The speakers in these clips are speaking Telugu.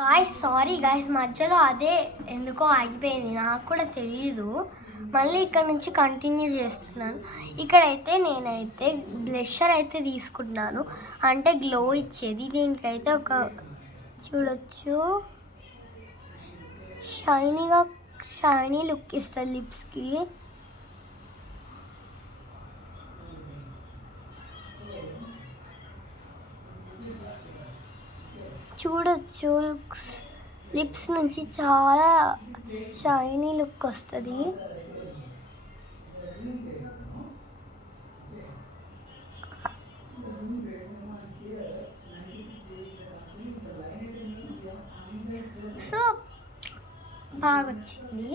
సారీ గాయ్స్, మధ్యలో అదే ఎందుకో ఆగిపోయింది, నాకు కూడా తెలియదు. మళ్ళీ ఇక్కడ నుంచి కంటిన్యూ చేస్తున్నాను. ఇక్కడైతే నేనైతే బ్లషర్ అయితే తీసుకుంటున్నాను, అంటే గ్లో ఇచ్చేది. దీనికైతే ఒక చూడొచ్చు, షైనీ లుక్ ఇస్తుంది లిప్స్కి. చూడొచ్చు, లిప్స్ నుంచి చాలా షైనీ లుక్ వస్తుంది. సో బాగా వచ్చింది.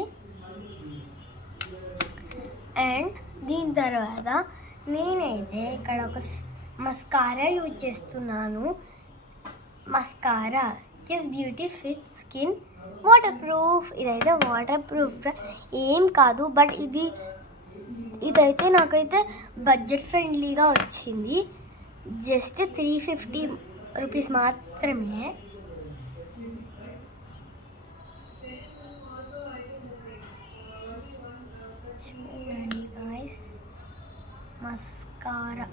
అండ్ దీని తర్వాత నేనైతే ఇక్కడ ఒక మస్కారా యూజ్ చేస్తున్నాను. Mascara kiss beauty fit skin water proof. ఇదైతే వాటర్ ప్రూఫ్ ఏం కాదు, బట్ ఇదైతే నాకైతే బడ్జెట్ ఫ్రెండ్లీగా వచ్చింది. జస్ట్ 350 రూపీస్ మాత్రమే. చూడండి గాయ్స్, మస్కారా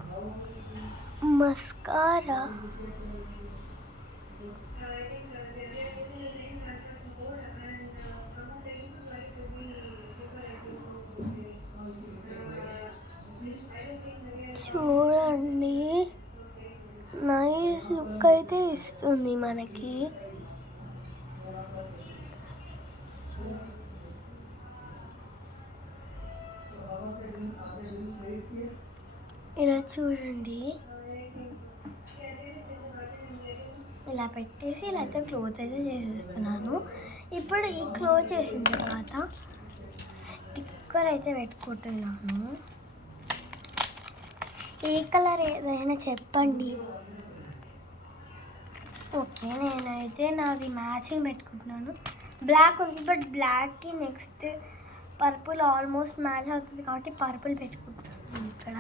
చూడండి, నైస్ లుక్ అయితే ఇస్తుంది మనకి. ఇలా చూడండి, ఇలా పెట్టేసి ఇలా అయితే క్లోజ్ అయితే చేసేస్తున్నాను. ఇప్పుడు ఈ క్లోజ్ చేసిన తర్వాత స్టిక్కర్ అయితే పెట్టుకుంటున్నాను. ఏ కలర్ ఏదైనా చెప్పండి. ఓకే, నేనైతే నాది మ్యాచింగ్ పెట్టుకుంటున్నాను. బ్లాక్ ఉంది, బట్ బ్లాక్కి నెక్స్ట్ పర్పుల్ ఆల్మోస్ట్ మ్యాచ్ అవుతుంది కాబట్టి పర్పుల్ పెట్టుకుంటున్నాను ఇక్కడ.